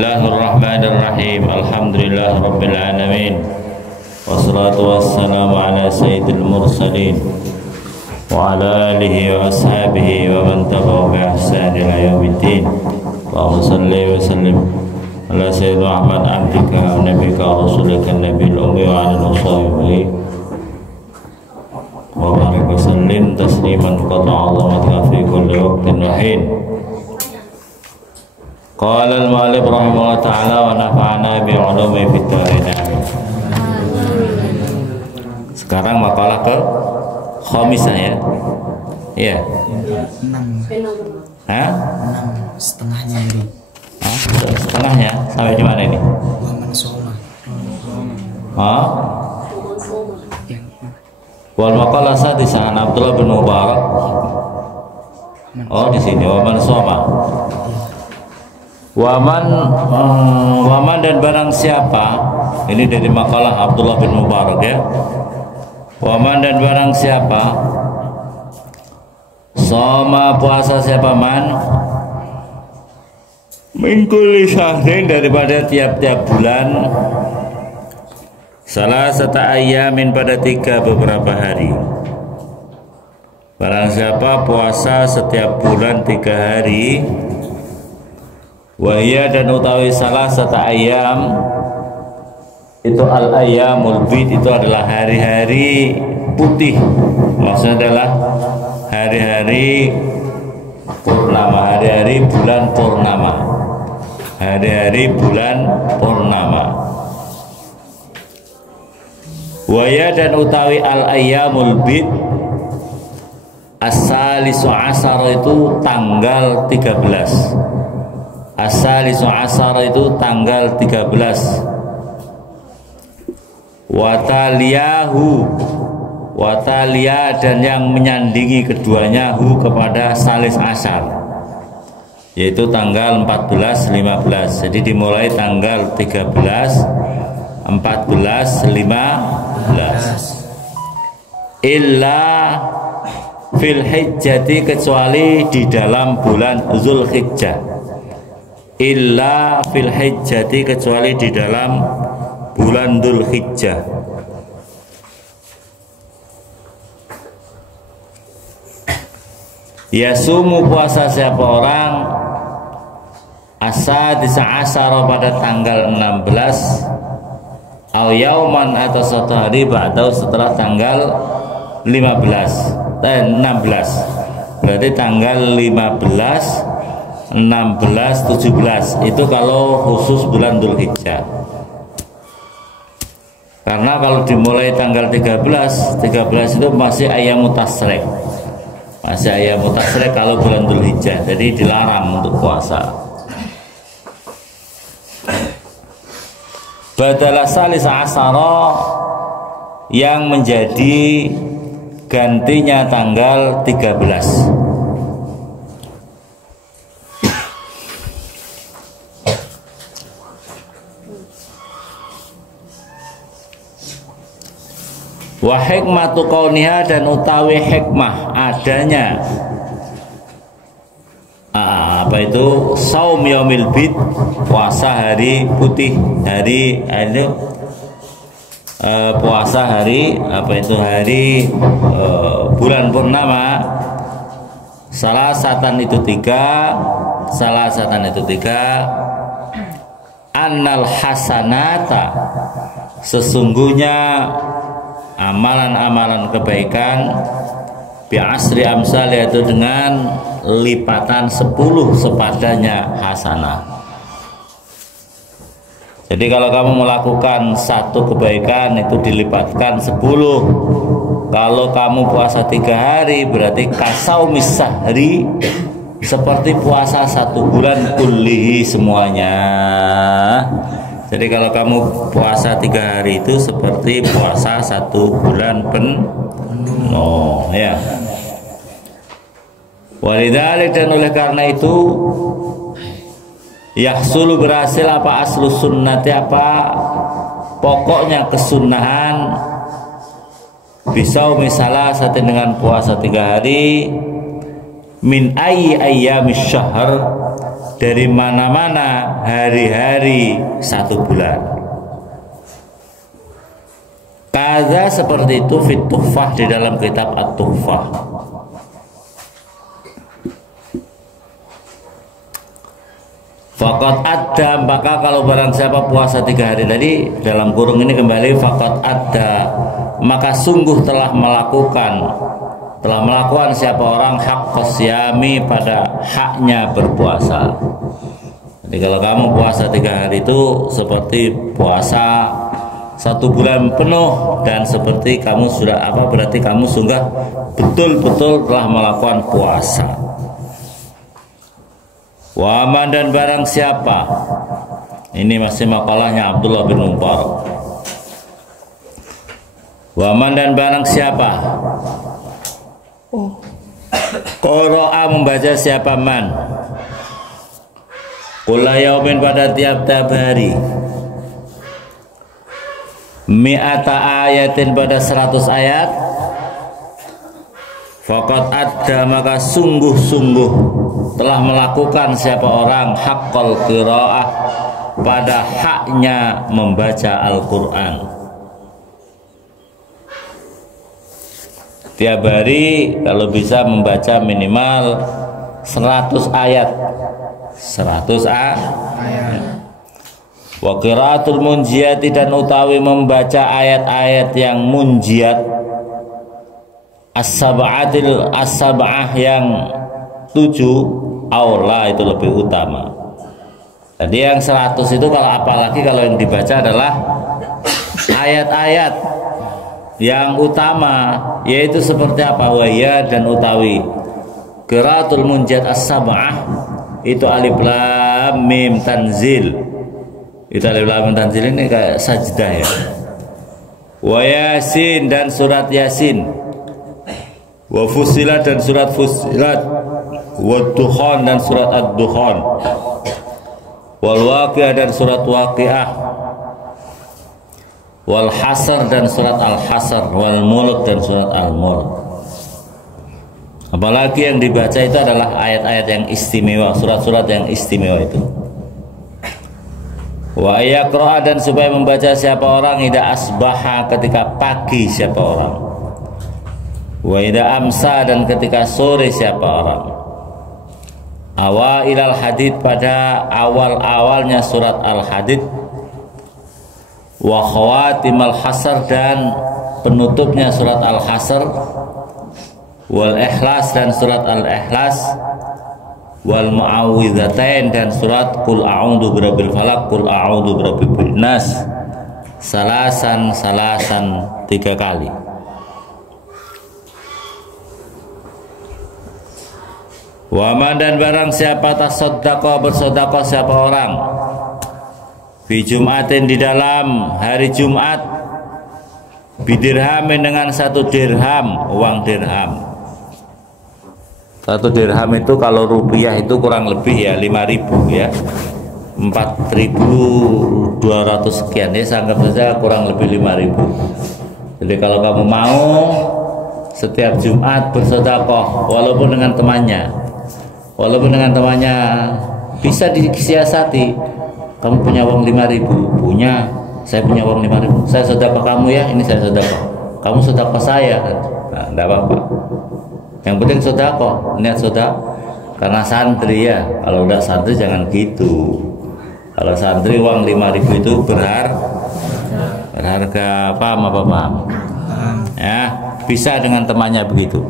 Bismillahirrahmanirrahim. Alhamdulillah rabbil alamin. Wassalatu wassalamu ala sayyidil mursalin wa ala alihi wa ashabihi wa man tabi'ahum bi ihsan ila yaumiddin. Allahumma shalli wa sallim ala sayyidina Muhammad abdika wa nabiyyika wa rasulika nabiyil ummi wa ala alihi wa barik wa sallim tasliman qad 'azamatka fi kulli waqtin wa hin. Qala al-mu'allif rahimahullah ta'ala wa nafa'ana bi'ulumi fid dharain. Sekarang makalah ke khamisah ya. Iya. 6. Hah? 6 setengahnya ini. Hah? Setengahnya sampai di mana ini? Wa man shoma. Hah? Wal maqalah sadisah an Abdullah bin Mubarak. Oh, di sini wa man shoma. Waman dan barang siapa, ini dari makalah Abdullah bin Mubarak ya. Waman dan barang siapa soma puasa siapa man min kulli syahrin daripada tiap-tiap bulan salah satu ayamin pada 3 beberapa hari. Barang siapa puasa setiap bulan 3 hari, wahia dan utawi salah satu ayam itu al ayamul bid, itu adalah hari-hari putih, maksudnya adalah hari-hari purnama, hari-hari bulan purnama, hari-hari bulan purnama. Wahia dan utawi al ayamul bid as-salisu asar itu tanggal 13. As-salisu asar itu tanggal 13. Watalia dan yang menyandingi keduanya hu kepada salis asar, yaitu tanggal 14, 15. Jadi dimulai tanggal 13, 14, 15. Illa fil hijjati, kecuali di dalam bulan Zulhijjah. Illa fil hijjati, kecuali di dalam bulan Dzulhijjah. Yasumu puasa siapa orang asadisa asara pada tanggal 16, au yauman atau satu hari ba'da setelah tanggal 16, berarti tanggal 15, 16, 17 itu kalau khusus bulan Dzulhijjah. Karena kalau dimulai tanggal 13 itu masih ayam tasrek. Masih ayam tasrek kalau bulan Dzulhijjah. Jadi dilarang untuk puasa. Badala salis asara, yang menjadi gantinya tanggal 13. Wa hikmatu kauniha, dan utawi hikmah adanya apa itu saum yaumil bid, puasa hari putih, hari itu puasa hari apa itu hari bulan purnama. Salah satan itu 3, annal hasanata, sesungguhnya amalan-amalan kebaikan bi asri amsal, yaitu dengan lipatan 10 sepadanya hasanah. Jadi kalau kamu melakukan satu kebaikan itu dilipatkan 10. Kalau kamu puasa 3 hari berarti kasaumis sahri, seperti puasa 1 bulan kullihi semuanya. Jadi kalau kamu puasa 3 hari itu seperti puasa 1 bulan penuh ya. Walidalik, dan oleh karena itu yahsulu, berhasil apa aslu sunnati, apa pokoknya kesunahan, bisa misalnya saat dengan puasa 3 hari min ayyi ayyamis syahr, dari mana-mana hari-hari 1 bulan. Kaza seperti itu fit Tuhfah, di dalam kitab At-Tuhfah. Faqad adda, maka kalau barang siapa puasa 3 hari tadi, dalam kurung ini kembali faqad adda, maka sungguh telah melakukan siapa orang hak qasyami, pada haknya berpuasa. Jadi kalau kamu puasa 3 hari itu seperti puasa 1 bulan penuh, dan seperti kamu sudah berarti kamu sudah betul-betul telah melakukan puasa. Waman, dan barang siapa, ini masih makalahnya Abdullah bin Mubarak. Waman, dan barang siapa qara'a, membaca siapa man, kulla yaumin, pada tiap-tiap hari, mi'ata ayatin, pada 100 ayat, faqad adda, maka sungguh-sungguh telah melakukan siapa orang haqqal qiraah, pada haknya membaca Al-Quran. Tiap hari kalau bisa membaca minimal 100 ayat. 100 ayat. Wa qiraatul munjiyati, dan utawi membaca ayat-ayat yang munjiyat, as-sab'ah yang 7, aula, itu lebih utama. Tadi yang 100 itu kalau apalagi kalau yang dibaca adalah ayat-ayat yang utama, yaitu seperti apa? Waya, dan utawi qiraatul munjiyat as-sab'ah itu alif lam mim tanzil. Itu alif lam mim tanzil ini kayak sajdah ya. Wa Yasin, dan surat Yasin. Wa Fussilat, dan surat Fussilat. Wa Dukhan, dan surat Ad-Dukhan. Wal Waqi'ah, dan surat Waqi'ah. Wal Hasr, dan surat Al-Hasr. Wal Mulk, dan surat Al-Mulk. Apalagi yang dibaca itu adalah ayat-ayat yang istimewa, surat-surat yang istimewa itu. Wa yaqra, dan supaya membaca siapa orang idza asbaha, ketika pagi siapa orang. Wa idza amsa, dan ketika sore siapa orang. Awailal hadid, pada awal-awalnya surat Al-Hadid. Wa khawatimal hasr, dan penutupnya surat Al-Hasr. Wal Ikhlas, dan surat Al-Ikhlas. Wal Mu'awwidzatain, dan surat Qul a'udzu birabbil falaq, Qul a'udzu birabbin nas. Salasan 3 kali. Waman, dan barang siapa tasaddaqa, bersedekah siapa orang, fi Jumatin, di dalam hari Jumat, bidirhamin, dengan 1 dirham, uang dirham. 1 dirham itu kalau rupiah itu kurang lebih ya 5.000 ya, 4.200 sekian ya, anggap saja kurang lebih 5.000. Jadi kalau kamu mau setiap Jumat bersedekah walaupun dengan temannya, bisa disiasati. Kamu punya uang 5.000, punya, saya punya uang 5.000, saya sedekah kamu ya, ini saya sedekah, kamu sedekah saya, nah, enggak apa-apa. Yang penting sedekah, niat sedekah. Karena santri ya, kalau udah santri jangan gitu. Kalau santri uang 5.000 itu berharga, paham apa paham? Ya, bisa dengan temannya begitu.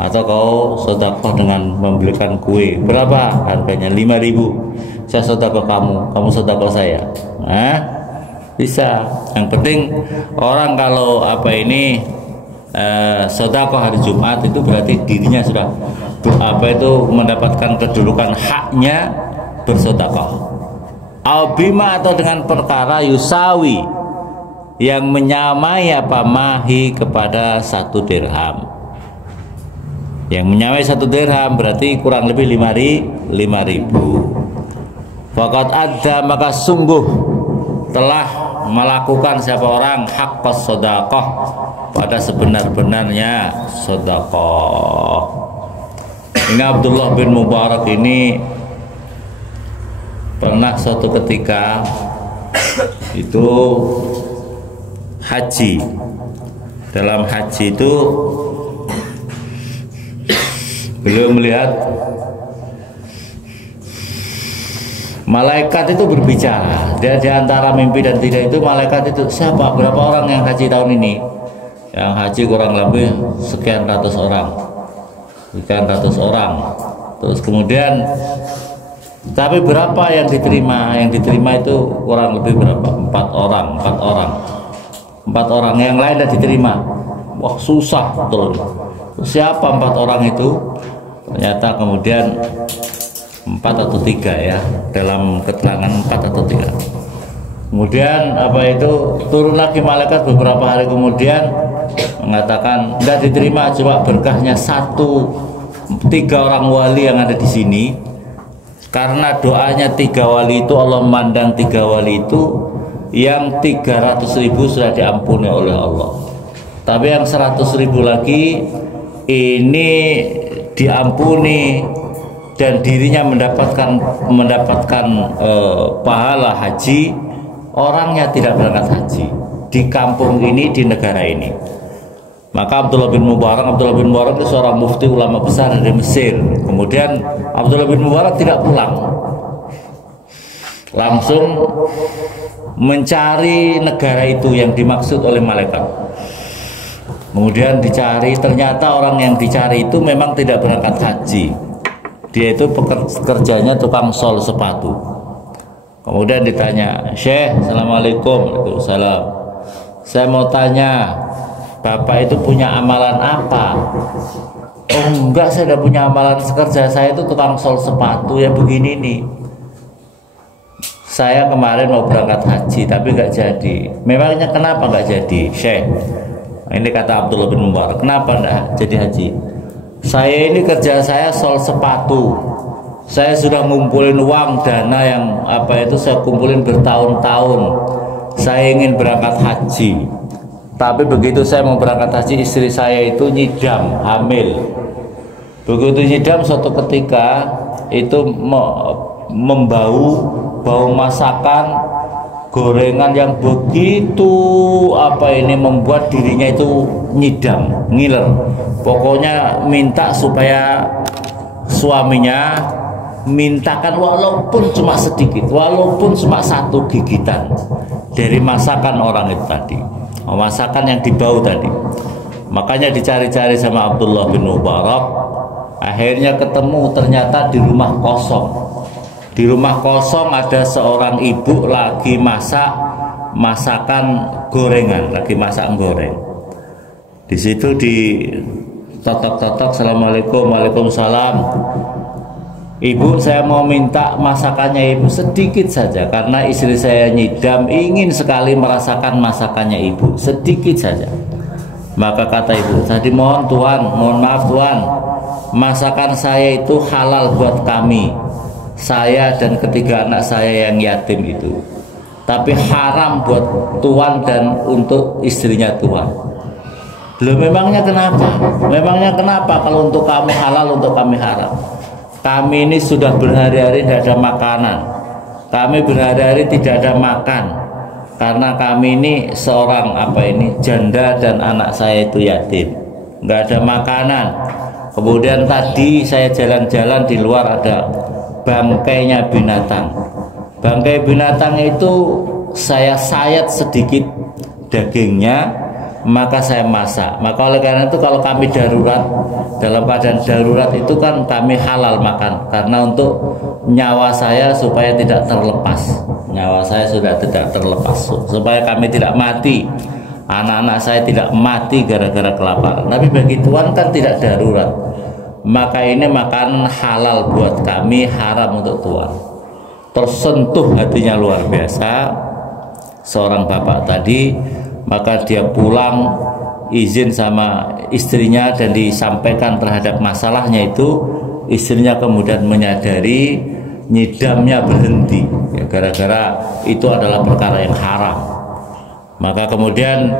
Atau kau sedekah dengan membelikan kue, berapa harganya? 5.000, saya sedekah kamu, kamu sedekah saya. Nah, bisa. Yang penting orang kalau sedekah hari Jumat itu berarti dirinya sudah mendapatkan kedudukan haknya bersedekah. Albima, atau dengan perkara yusawi, yang menyamai mahi kepada 1 dirham. Yang menyamai 1 dirham berarti kurang lebih 5.000. Faqad adda, maka sungguh telah melakukan siapa orang haqqas sedekah, pada sebenar-benarnya sedekah. Ini Abdullah bin Mubarak ini pernah suatu ketika itu haji. Dalam haji itu beliau melihat malaikat itu berbicara. Di antara mimpi dan tidak itu malaikat itu, siapa, berapa orang yang haji tahun ini? Yang haji kurang lebih sekian ratus orang. Terus kemudian, tapi berapa yang diterima? Yang diterima itu kurang lebih berapa? 4 orang. Yang lain tidak diterima. Wah, susah betul. Siapa 4 orang itu? Ternyata kemudian 4 atau 3 ya, dalam keterangan 4 atau 3. Kemudian apa itu, turun lagi malaikat beberapa hari kemudian mengatakan enggak diterima, coba berkahnya 3 orang wali yang ada di sini. Karena doanya 3 wali itu, Allah memandang 3 wali itu yang 300.000 sudah diampuni oleh Allah. Tapi yang 100.000 lagi ini diampuni dan dirinya mendapatkan pahala haji, orangnya tidak berangkat haji di kampung ini, di negara ini. Maka Abdullah bin Mubarak itu seorang mufti ulama besar dari Mesir. Kemudian Abdullah bin Mubarak tidak pulang, langsung mencari negara itu yang dimaksud oleh malaikat. Kemudian dicari, ternyata orang yang dicari itu memang tidak berangkat haji. Dia itu pekerjanya tukang sol sepatu. Kemudian ditanya, Syekh, assalamualaikum. Waalaikumsalam. Saya mau tanya, Bapak itu punya amalan apa? Oh enggak, saya tidak punya amalan. Kerja saya itu tukang sol sepatu ya, begini nih. Saya kemarin mau berangkat haji tapi nggak jadi. Memangnya kenapa nggak jadi, Syekh? Ini kata Abdullah bin Mubarak, kenapa enggak jadi haji? Saya ini kerja saya sol sepatu. Saya sudah ngumpulin uang, dana yang saya kumpulin bertahun-tahun. Saya ingin berangkat haji. Tapi begitu saya mau berangkat haji, istri saya itu nyidam, hamil. Begitu nyidam, suatu ketika itu bau masakan, gorengan yang begitu membuat dirinya itu nyidam, ngiler. Pokoknya minta supaya suaminya mintakan walaupun cuma sedikit, walaupun cuma 1 gigitan dari masakan orang itu tadi, masakan yang dibau tadi. Makanya dicari-cari sama Abdullah bin Mubarak, akhirnya ketemu, ternyata di rumah kosong. Di rumah kosong ada seorang ibu lagi masakan gorengan, lagi masak goreng. Di situ ditotok-totok, assalamualaikum, waalaikumsalam. Ibu, saya mau minta masakannya ibu sedikit saja, karena istri saya nyidam, ingin sekali merasakan masakannya ibu, sedikit saja. Maka kata ibu tadi, mohon maaf tuan, masakan saya itu halal buat kami, saya dan ketiga anak saya yang yatim itu, tapi haram buat tuan dan untuk istrinya tuan. Loh, memangnya kenapa kalau untuk kamu halal, untuk kami haram? Kami ini sudah berhari-hari tidak ada makanan, kami berhari-hari tidak ada makan, karena kami ini seorang janda dan anak saya itu yatim, nggak ada makanan. Kemudian tadi saya jalan-jalan di luar, ada bangkainya binatang. Bangkai binatang itu saya sayat sedikit dagingnya, maka saya masak. Maka oleh karena itu kalau kami darurat, dalam keadaan darurat itu kan kami halal makan, karena untuk nyawa saya supaya tidak terlepas. Nyawa saya sudah tidak terlepas, supaya kami tidak mati, anak-anak saya tidak mati gara-gara kelaparan. Tapi bagi Tuhan kan tidak darurat, maka ini makanan halal buat kami, haram untuk Tuhan. Tersentuh hatinya luar biasa seorang bapak tadi. Maka dia pulang, izin sama istrinya dan disampaikan terhadap masalahnya itu. Istrinya kemudian menyadari, nyidamnya berhenti ya, gara-gara itu adalah perkara yang haram. Maka kemudian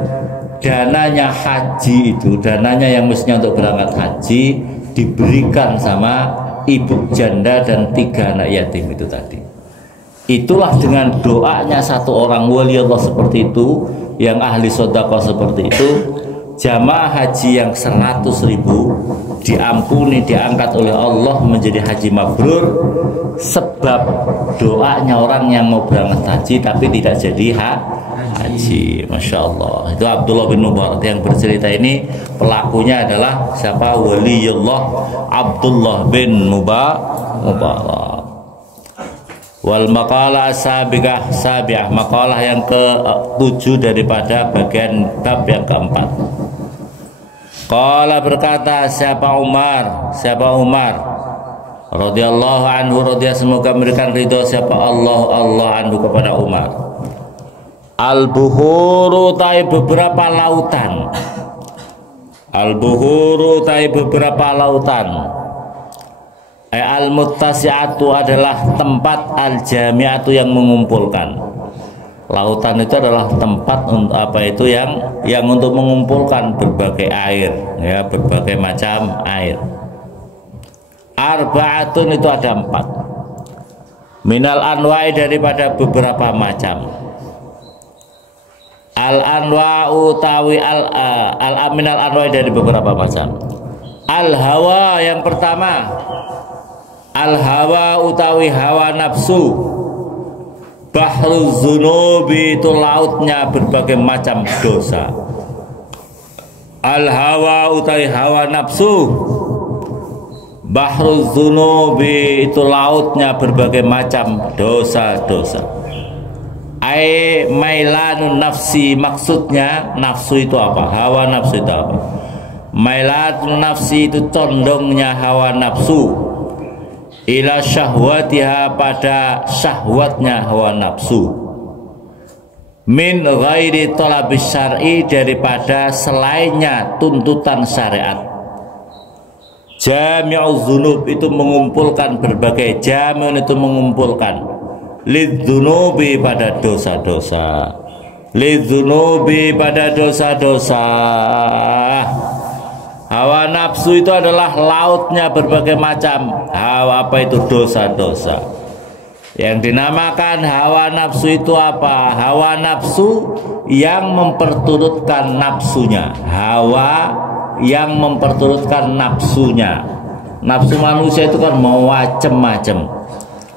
dananya haji itu, dananya yang mestinya untuk berangkat haji, diberikan sama ibu janda dan 3 anak yatim itu tadi. Itulah dengan doanya satu orang wali Allah seperti itu, yang ahli sedekah seperti itu, jamaah haji yang 100.000 diampuni, diangkat oleh Allah menjadi haji mabrur, sebab doanya orang yang mau berangkat haji tapi tidak jadi haji. Masya Allah. Itu Abdullah bin Mubarak yang bercerita ini, pelakunya adalah siapa? Waliullah Abdullah bin Mubarak. Wal maqalah sabi'ah, maqalah yang ke-7 daripada bagian bab yang keempat. Qala, berkata siapa Umar radhiyallahu anhu, semoga memberikan ridho siapa Allah anhu kepada Umar. Al-buhuru tai beberapa lautan. Al-buhuru tai beberapa lautan. Al-muttasi'atu adalah tempat, al-jami'atu yang mengumpulkan. Lautan itu adalah tempat untuk apa itu yang untuk mengumpulkan berbagai air, ya, berbagai macam air. Arba'atun itu ada 4. Minal anwa'i daripada beberapa macam. Al-anwa'u tawi minal anwa'i dari beberapa macam. Al-hawa yang pertama. Al-hawa utawi hawa nafsu. Bahrul zunubi itu lautnya berbagai macam dosa. Al-hawa utawi hawa nafsu. Bahrul zunubi itu lautnya berbagai macam dosa-dosa. Mailanun nafsi, maksudnya nafsu itu apa? Hawa nafsu itu apa? Mailanun nafsi itu condongnya hawa nafsu ila syahwatiha, pada syahwatnya hawa nafsu, min ghairi talabis syar'i, daripada selainnya tuntutan syariat. Jami'uz dzunub itu mengumpulkan berbagai, jami'un itu mengumpulkan, lidzunubi pada dosa-dosa, lidzunubi pada dosa-dosa. Hawa nafsu itu adalah lautnya berbagai macam hawa, apa itu dosa-dosa. Yang dinamakan hawa nafsu itu apa? Hawa nafsu yang memperturutkan nafsunya. Hawa yang memperturutkan nafsunya. Nafsu manusia itu kan macam-macam.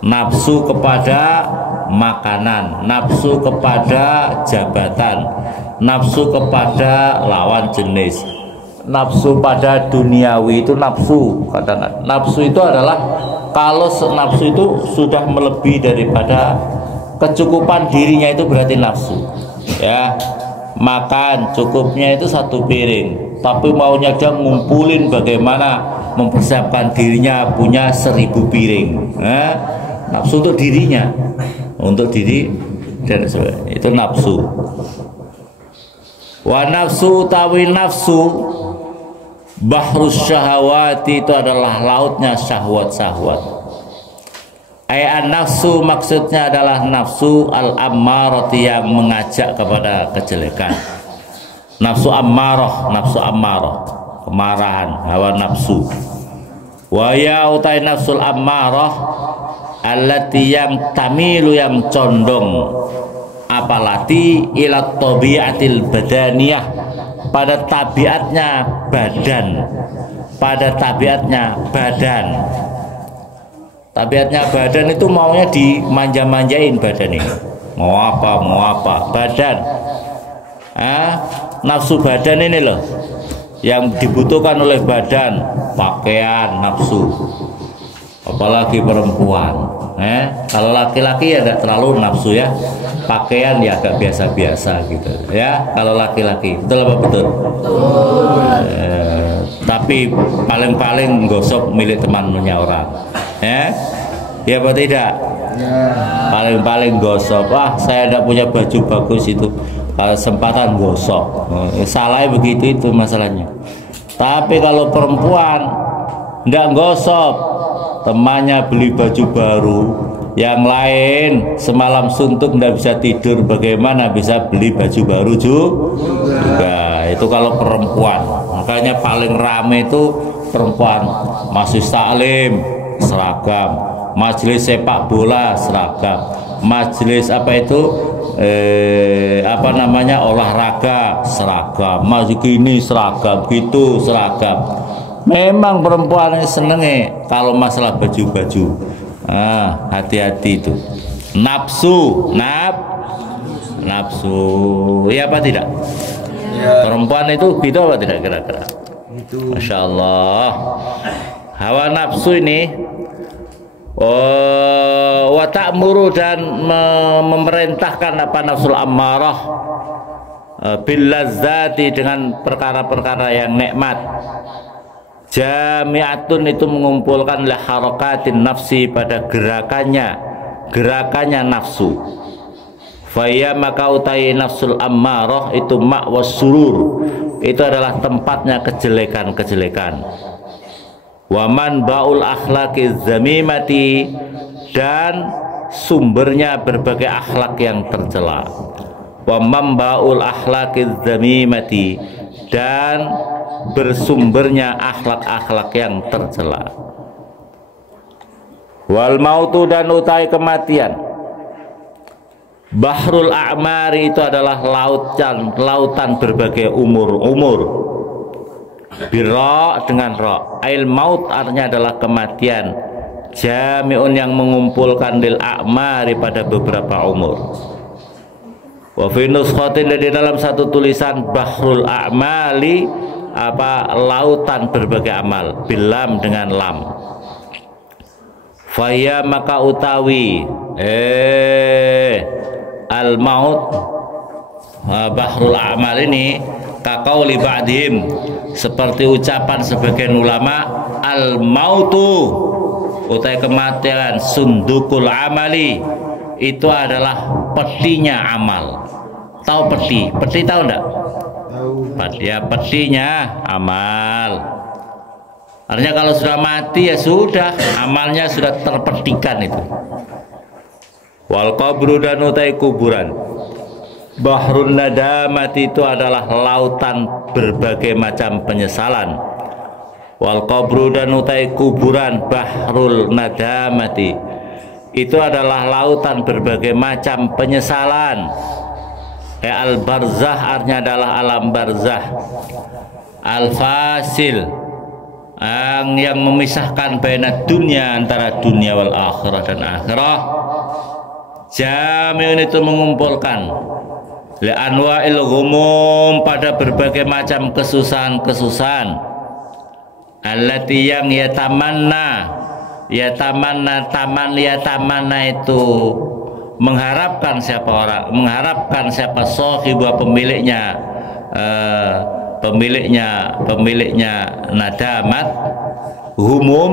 Nafsu kepada makanan, nafsu kepada jabatan, nafsu kepada lawan jenis, nafsu pada duniawi itu nafsu. Kadang nafsu itu adalah kalau nafsu itu sudah melebihi daripada kecukupan dirinya, itu berarti nafsu. Ya, makan cukupnya itu 1 piring, tapi maunya dia ngumpulin bagaimana mempersiapkan dirinya punya 1000 piring. Nafsu untuk dirinya, untuk diri dan sebagainya, itu nafsu. Wa nafsu tawi nafsu bahrus syahawati, itu adalah lautnya syahwat-syahwat. Nafsu maksudnya adalah nafsu al-ammarati yang mengajak kepada kejelekan. Nafsu ammarah, kemarahan, hawa nafsu. Wa ya utai nafsul ammarah allati yang tamilu, yang condong, apalati ila tabiatil badaniyah, pada tabiatnya badan, pada tabiatnya badan. Tabiatnya badan itu maunya dimanja-manjain badan ini. Mau apa badan. Nafsu badan ini loh yang dibutuhkan oleh badan, pakaian nafsu. Apalagi perempuan. Kalau laki-laki ya tidak terlalu nafsu ya, pakaian ya agak biasa-biasa gitu ya. Kalau laki-laki betul apa betul? Tapi paling-paling gosok milik temannya orang, ya apa tidak? Paling-paling gosok. Wah, saya tidak punya baju bagus itu, kesempatan gosok. Salahnya begitu, itu masalahnya. Tapi kalau perempuan tidak gosok, temannya beli baju baru, yang lain semalam suntuk tidak bisa tidur, bagaimana bisa beli baju baru juga. Itu kalau perempuan. Makanya paling rame itu perempuan. Majelis taklim seragam, majelis sepak bola seragam, majelis apa itu apa namanya olahraga seragam, masih gini seragam, gitu seragam. Memang perempuan ini senenge kalau masalah baju-baju. Hati-hati itu. Nafsu, nafsu, ya apa tidak? Ya. Perempuan itu gitu apa tidak kira-kira? Itu. Masya Allah. Hawa nafsu ini wa ta'muru dan memerintahkan apa nafsul ammarah bil lazzati dengan perkara-perkara yang nikmat. Jami'atun itu mengumpulkan la harakatin nafsi pada gerakannya nafsu. Faya maka utai nafsul ammarah itu ma'was surur, itu adalah tempatnya kejelekan-kejelekan. Waman baul akhlaki zamimati, dan sumbernya berbagai akhlak yang tercela. Waman baul akhlaki zamimati, dan bersumbernya akhlak-akhlak yang tercela. Wal mautu dan utai kematian. Bahrul a'mari itu adalah lautan berbagai umur. Biro dengan ro. Ail maut artinya adalah kematian. Jami'un yang mengumpulkan lil a'mari pada beberapa umur. Wa fi nuskhatin, di dalam satu tulisan bahrul a'mali apa lautan berbagai amal, bilam dengan lam. Faya maka utawi al maut bahrul a'mal ini kaqauli ba'dihim, seperti ucapan sebagian ulama, al mautu utai kematian sundukul amali, itu adalah petinya amal. Tahu peti? Peti tahu enggak? Ya, petinya amal. Artinya kalau sudah mati ya sudah, amalnya sudah terpetikan itu. Wal qabru dan utai kuburan. Bahrun nadamati itu adalah lautan berbagai macam penyesalan. Wal qabru dan utai kuburan bahrul nadamati, itu adalah lautan berbagai macam penyesalan. Al barzah artinya adalah alam barzah. Al fasil yang memisahkan baina dunia, antara dunia wal akhirah dan akhirah. Jami'un itu mengumpulkan li anwa'il ghumum pada berbagai macam kesusahan-kesusahan. Allati yang yatamanna itu mengharapkan siapa orang, mengharapkan siapa sahibah pemiliknya nadamat, humum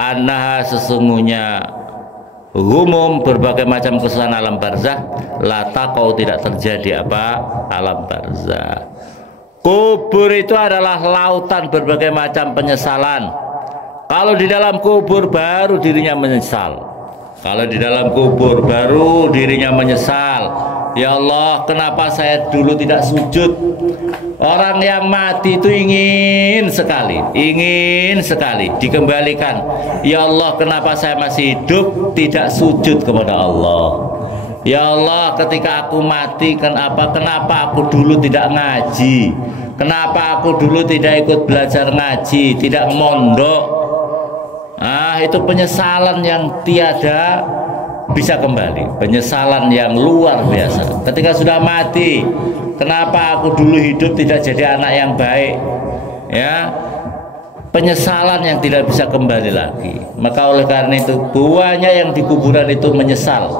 annaha sesungguhnya humum berbagai macam kesusahan alam barzah, lata kau tidak terjadi apa alam barzah. Kubur itu adalah lautan berbagai macam penyesalan. Kalau di dalam kubur baru dirinya menyesal. Kalau di dalam kubur baru dirinya menyesal. Ya Allah, kenapa saya dulu tidak sujud? Orang yang mati itu ingin sekali dikembalikan. Ya Allah, kenapa saya masih hidup tidak sujud kepada Allah? Ya Allah, ketika aku mati kenapa aku dulu tidak ngaji? Kenapa aku dulu tidak ikut belajar ngaji, tidak mondok? Itu penyesalan yang tiada bisa kembali, penyesalan yang luar biasa. Ketika sudah mati, kenapa aku dulu hidup tidak jadi anak yang baik? Ya, penyesalan yang tidak bisa kembali lagi. Maka oleh karena itu banyak yang di kuburan itu menyesal.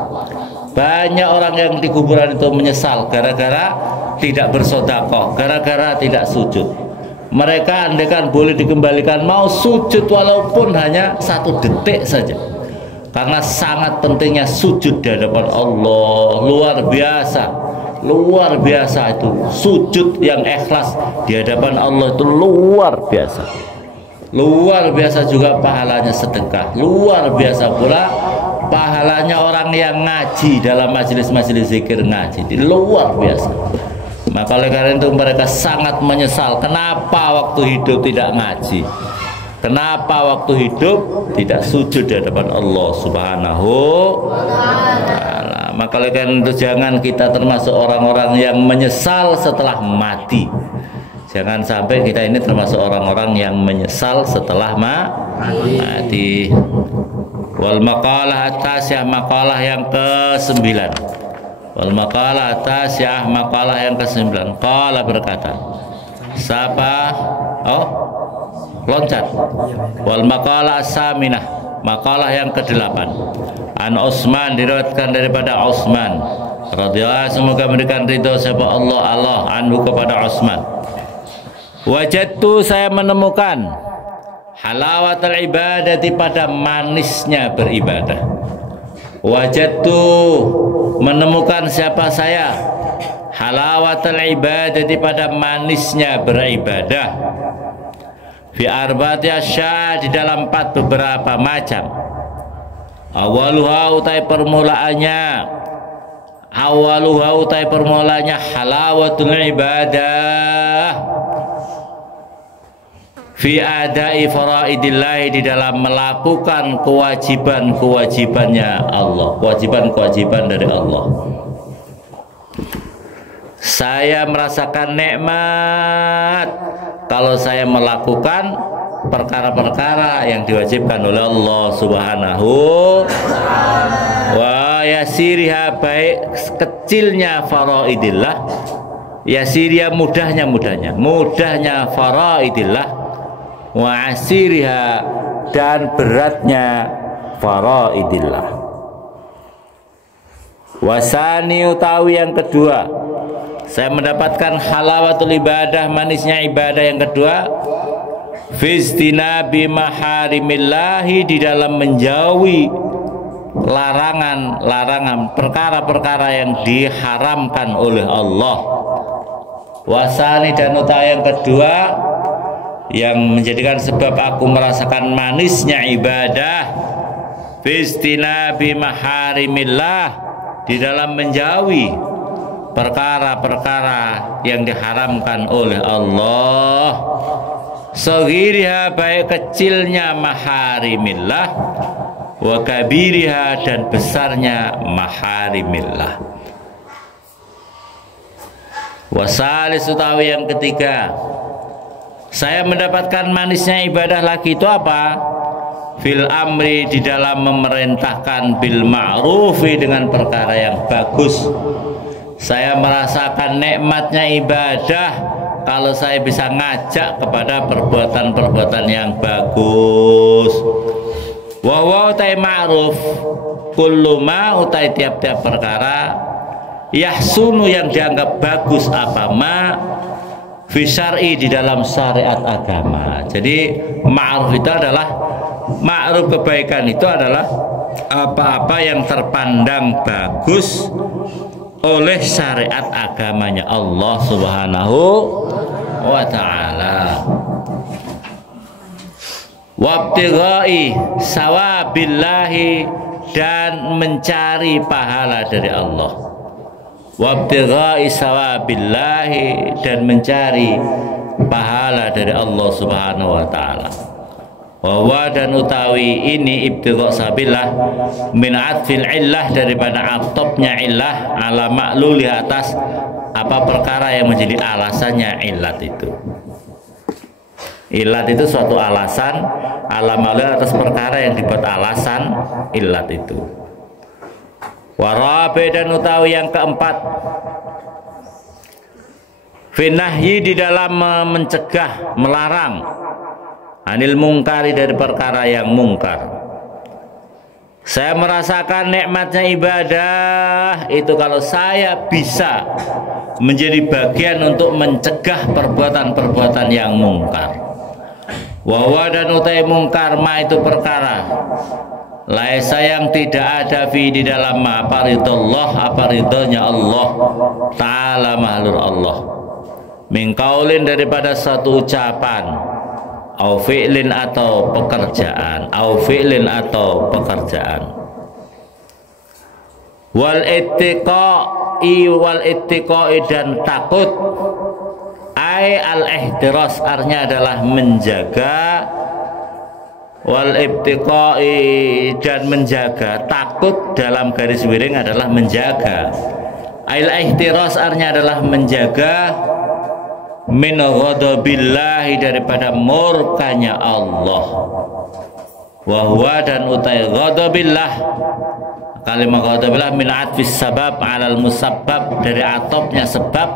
Banyak orang yang di kuburan itu menyesal gara-gara tidak bersedekah, gara-gara tidak sujud. Mereka andaikan boleh dikembalikan mau sujud walaupun hanya 1 detik saja, karena sangat pentingnya sujud di hadapan Allah. Luar biasa itu sujud yang ikhlas di hadapan Allah, itu luar biasa juga pahalanya sedekah, luar biasa pula pahalanya orang yang ngaji dalam majelis-majelis zikir ngaji, luar biasa. Maka oleh karena itu mereka sangat menyesal kenapa waktu hidup tidak ngaji. Kenapa waktu hidup tidak sujud di hadapan Allah Subhanahu wa Ta'ala? Maka oleh karena itu jangan kita termasuk orang-orang yang menyesal setelah mati. Jangan sampai kita ini termasuk orang-orang yang menyesal setelah mati. Wal maqalah at-tasyah, maqalah yang ke-9. Wal maqalah at-tasyah, maqalah yang ke-9. Qala berkata, siapa? Oh, loncat. Wal maqalah as-saminah, maqalah yang ke-8. An Utsman, diriwayatkan daripada Utsman radhiyallahu, semoga memberikan ridho siapa Allah anhu kepada Utsman. Wajadtu, saya menemukan halawatul ibadati, pada manisnya beribadah. Wajadtu, menemukan siapa saya, halawatul ibadati, pada manisnya beribadah. Fi arba'ati asya, di dalam 4 beberapa macam. Awaluha utai permulaannya, awaluha utai permulaannya halawatul ibadah fi adai faraidillah, di dalam melakukan kewajiban-kewajibannya Allah, kewajiban-kewajiban dari Allah. Saya merasakan nikmat kalau saya melakukan perkara-perkara yang diwajibkan oleh Allah Subhanahu wa yasiriha, baik kecilnya faraidillah, yasiriha mudahnya faraidillah, wa asiriha, dan beratnya faraidillah. Wasani utawi yang kedua, saya mendapatkan halawatul ibadah, manisnya ibadah yang kedua, fistinabi maharimillahi, di dalam menjauhi larangan-larangan, perkara-perkara yang diharamkan oleh Allah. Wasani, dan utawi yang kedua yang menjadikan sebab aku merasakan manisnya ibadah, fistinabi maharimillah, di dalam menjauhi perkara-perkara yang diharamkan oleh Allah. Saghiriha, baik kecilnya maharimillah, wa kabiriha, dan besarnya maharimillah. Wasalis utawi yang ketiga, saya mendapatkan manisnya ibadah lagi itu apa? Fil amri, di dalam memerintahkan bil ma'rufi, dengan perkara yang bagus. Saya merasakan nikmatnya ibadah kalau saya bisa ngajak kepada perbuatan-perbuatan yang bagus. Wa wa utai ma'ruf kullu ma, utai tiap-tiap perkara, yahsunu, yang dianggap bagus, apa ma fi syar'i, di dalam syariat agama. Jadi ma'ruf itu adalah, ma'ruf kebaikan itu adalah apa-apa yang terpandang bagus oleh syariat agamanya Allah Subhanahu wa Ta'ala. Wabtighai sawabillahi, dan mencari pahala dari Allah. Wabtighai sawabillahi, dan mencari pahala dari Allah Subhanahu wa Ta'ala. Wa dan utawi ini ibtigha sabillah min atfil illah, daripada atopnya illah ala makluli, atas apa perkara yang menjadi alasannya illat itu. Illat itu suatu alasan, ala makluli, atas perkara yang dibuat alasan illat itu. Warabe, dan utawi yang keempat, finahyi, di dalam mencegah, melarang, anil mungkari, dari perkara yang mungkar. Saya merasakan nikmatnya ibadah itu kalau saya bisa menjadi bagian untuk mencegah perbuatan-perbuatan yang mungkar. Wawa, dan utai mungkar, ma itu perkara, laisa, yang tidak ada fi, di dalam apa ridullah, apa ridhonya Allah Ta'ala, mahlur Allah, min qaulin, daripada satu ucapan, au fi'lin, atau pekerjaan, au fi'lin, atau pekerjaan. Wal ittiqai, dan takut, ai al ihtiras, artinya adalah menjaga wal ibtiqai, dan menjaga. Takut dalam garis miring adalah menjaga. Ail ihtiras artinya adalah menjaga min ghadabillahi, daripada murkanya Allah. Wa huwa, dan utai ghadabillah, kalimat ghadabillah min atfis sabab alal musabbab, dari atopnya sebab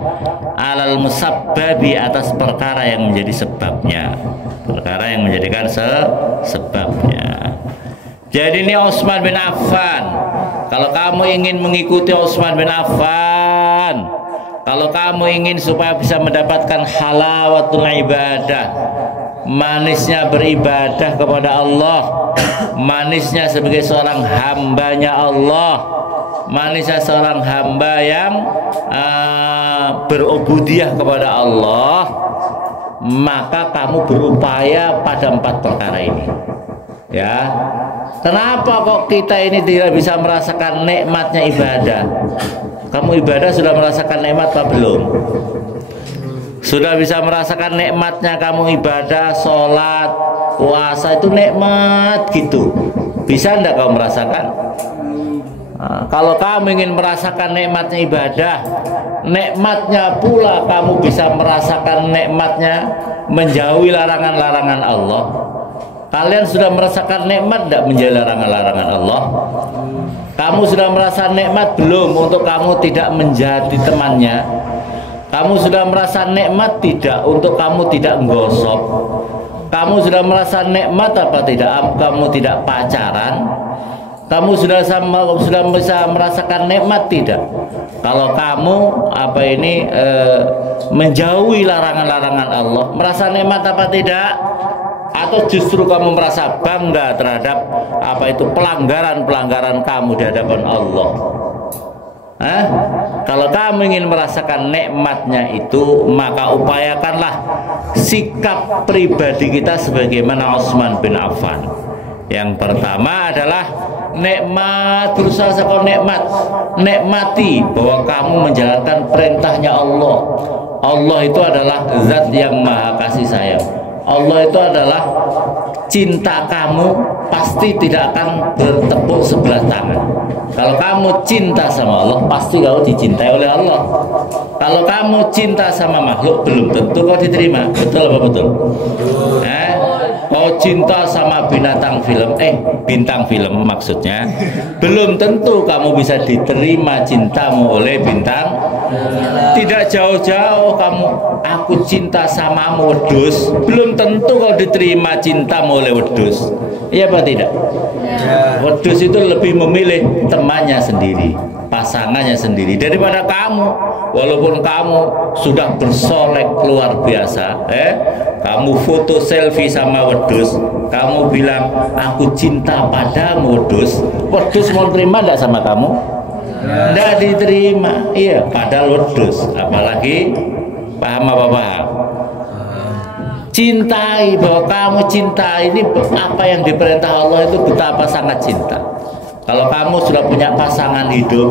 alal musabbabi, atas perkara yang menjadi sebabnya, perkara yang menjadikan sebabnya. Jadi ini Utsman bin Affan. Kalau kamu ingin mengikuti Utsman bin Affan, kalau kamu ingin supaya bisa mendapatkan halawatul ibadah, manisnya beribadah kepada Allah, manisnya sebagai seorang hambanya Allah, manisnya seorang hamba yang berubudiyah kepada Allah, maka kamu berupaya pada 4 perkara ini. Ya, kenapa kok kita ini tidak bisa merasakan nikmatnya ibadah? Kamu ibadah sudah merasakan nikmat apa belum? Sudah bisa merasakan nikmatnya kamu ibadah, sholat, puasa, itu nikmat gitu. Bisa enggak kamu merasakan? Nah, kalau kamu ingin merasakan nikmatnya ibadah, nikmatnya pula kamu bisa merasakan nikmatnya menjauhi larangan-larangan Allah. Kalian sudah merasakan nikmat tidak menjauhi larangan-larangan Allah? Kamu sudah merasa nikmat belum untuk kamu tidak menjadi temannya? Kamu sudah merasa nikmat tidak untuk kamu tidak menggosok? Kamu sudah merasa nikmat apa tidak kamu tidak pacaran? Kamu sudah bisa merasakan nikmat tidak kalau kamu menjauhi larangan-larangan Allah? Merasa nikmat apa tidak? Atau justru kamu merasa bangga terhadap pelanggaran-pelanggaran kamu di hadapan Allah? Kalau kamu ingin merasakan nikmatnya itu, maka upayakanlah sikap pribadi kita sebagaimana Utsman bin Affan. Yang pertama adalah nikmat, berusaha sekali nikmati bahwa kamu menjalankan perintahnya Allah. Allah itu adalah zat yang maha kasih sayang. Allah itu adalah cinta kamu pasti tidak akan bertepuk sebelah tangan. Kalau kamu cinta sama Allah, pasti kau dicintai oleh Allah. Kalau kamu cinta sama makhluk, belum tentu kau diterima. Betul apa betul? Kau cinta sama bintang film maksudnya, belum tentu kamu bisa diterima cintamu oleh bintang. Tidak jauh-jauh kamu, aku cinta samamu wedhus, belum tentu kau diterima cintamu oleh wedhus. Iya apa tidak? Wedhus itu lebih memilih temannya sendiri, pasangannya sendiri daripada kamu. Walaupun kamu sudah bersolek luar biasa, kamu foto selfie sama wedhus, kamu bilang aku cinta padamu wedhus, wedhus mau terima tidak sama kamu? Tidak diterima. Iya, padahal wedhus. Apalagi paham apa paham? Cintai, bahwa kamu cinta ini apa yang diperintah Allah itu betapa sangat cinta. Kalau kamu sudah punya pasangan hidup,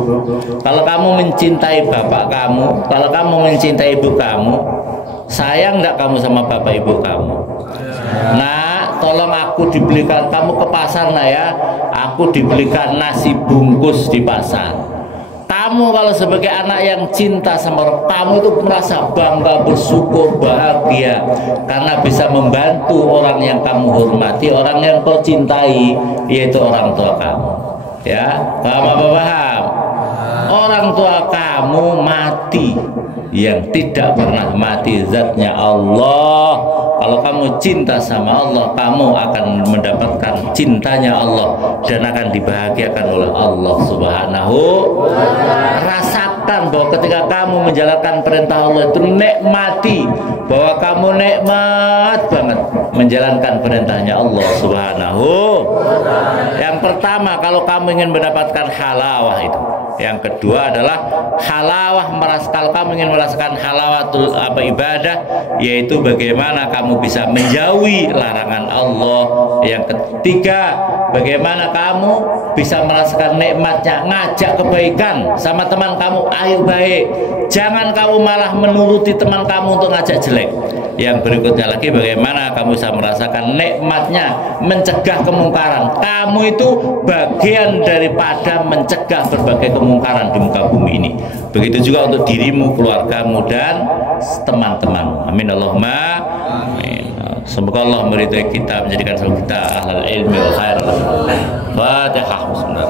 kalau kamu mencintai bapak kamu, kalau kamu mencintai ibu kamu, sayang enggak kamu sama bapak ibu kamu? Nah, tolong aku dibelikan, kamu ke pasar nah ya, aku dibelikan nasi bungkus di pasar. Kamu kalau sebagai anak yang cinta sama orang, kamu itu merasa bangga, bersyukur, bahagia karena bisa membantu orang yang kamu hormati, orang yang kau cintai, yaitu orang tua kamu. Ya, paham apa paham? Orang tua kamu mati, yang tidak pernah mati zatnya Allah. Kalau kamu cinta sama Allah, kamu akan mendapatkan cintanya Allah dan akan dibahagiakan oleh Allah Subhanahu. Rasakan bahwa ketika kamu menjalankan perintah Allah itu nikmati bahwa kamu nikmat banget menjalankan perintahnya Allah Subhanahu. Yang pertama, kalau kamu ingin mendapatkan halawah itu, Yang kedua adalah halawah kalau kamu ingin merasakan halawatul ibadah, yaitu bagaimana kamu bisa menjauhi larangan Allah. Yang ketiga, bagaimana kamu bisa merasakan nikmatnya ngajak kebaikan sama teman kamu, ayo baik. Jangan kamu malah menuruti teman kamu untuk ngajak jelek. Yang berikutnya lagi, bagaimana kamu bisa merasakan nikmatnya mencegah kemungkaran. Kamu itu bagian daripada mencegah berbagai kemungkaran di muka bumi ini. Begitu juga untuk dirimu, keluargamu, dan teman-teman. Amin Allahumma amin. Semoga Allah meridhai kita, menjadikan kita ahlul ilmi wal khair. Fatihah. Bismillah.